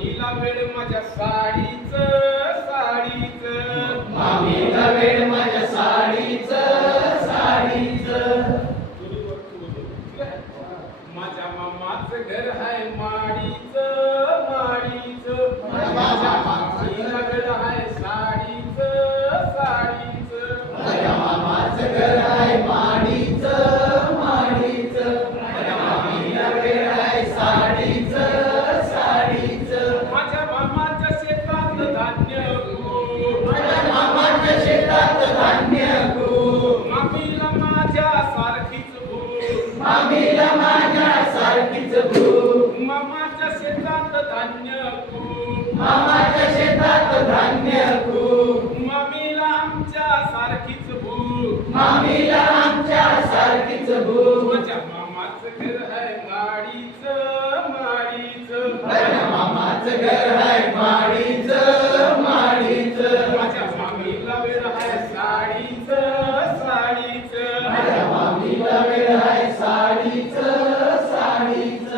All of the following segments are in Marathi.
मामीला वेळ माझ्या साडीच साडीच मामीला वेळ माझ्या साडीच साडीच माझ्या मामाचं घर आहे माडीच माडीच माझ्या मामीला वेळ आहे साडीच साडीच माझ्या मामाचं घर आहे माडीच माडीच माझ्या मामीला वेळ आहे साडीच साडीच माझ्या मामाच्या शेतात धान्य माझ्या मामाच्या शेतात धान्य खूप मामीला माझ्या सारखीच भूक मामीला माझ्या सारखीच भूक मामाच्या शेतात धान्य खूप मामाच्या शेतात धान्य खूप मामीला आमच्या सारखीच भूक मामीला आमच्या सारखीच भूक माझ्या मामाचं घर आहे माडीच माडीच माझ्या मामाचं घर आहे माडीच माडीच माझ्या मामीला वेळ आहे साडीच साडीच माझ्या मामीला वेळ आहे साडीच साडीच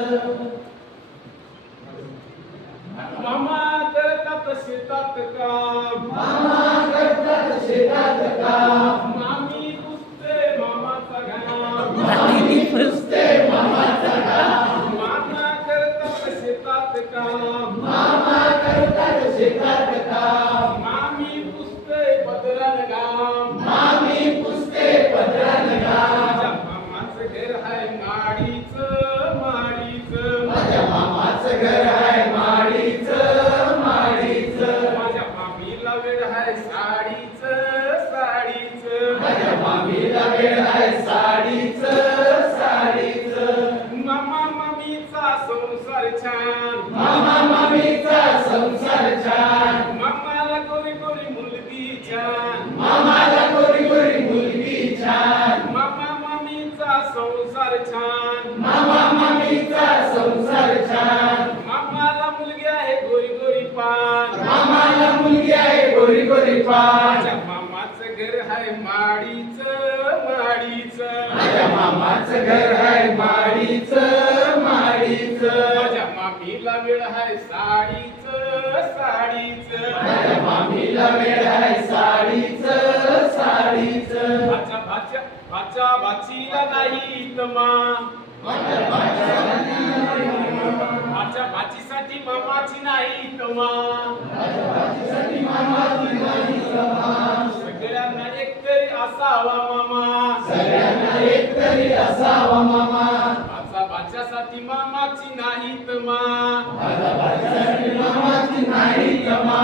मामा करतात शेतात काम मामा करतात शेतात काम मामी पुसते मामाचा घाम मामी पुसते मामाचा काम मामा करतात शेतात काम मामा करतात शेतात काम मामी पुसते पदरान घाम मामी पुसते पदरान काम माझ्या मामाचं घर आहे माडीच माडीच माझ्या मामाचं घर आहे माडीच माडीच माझ्या मामीला वेळ आहे साडीच साडीच माझ्या मामीला वेळ आहे साडीच साडीच मामा मामीचा संसार छान मामा मामीचा संसार छान मामाला गोरी गोरी मुलगी छान मामाला गोरी गोरी मुलगी छान मामा मामीचा संसार छान मामा मामीचा संसार छान मामाला मुलगी आहे गोरी गोरी पान मामाला मुलगी आहे गोरी गोरी पान माझ्या मामाचं घर आहे माडीच माडीच माझ्या मामाचं घर आहे माडीच माडीच माझ्या मामीला वेळ आहे साडीच साडीच माझ्या मामीला वेळ आहे साडीच साडीच भाच्या भाच्या भाच्या भाचीला नाही तमा भाच्या भाचीसाठी मामाची नाही तमा सगळ्यांना एकतरी असावा मामा सगळ्यांना एक तरी असावा मामा भाचा भाच्यासाठी मामाची नाही तमा माझा भाच्यासाठी मामाची नाही तमा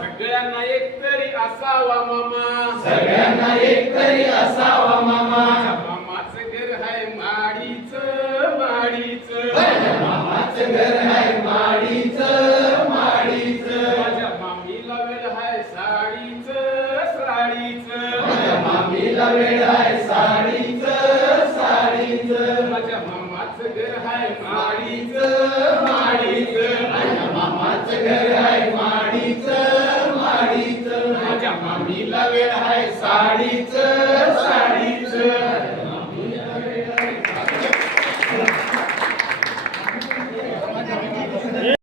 सगळ्यांना एकतरी असावा मामा सगळ्यांना एक तरी असावा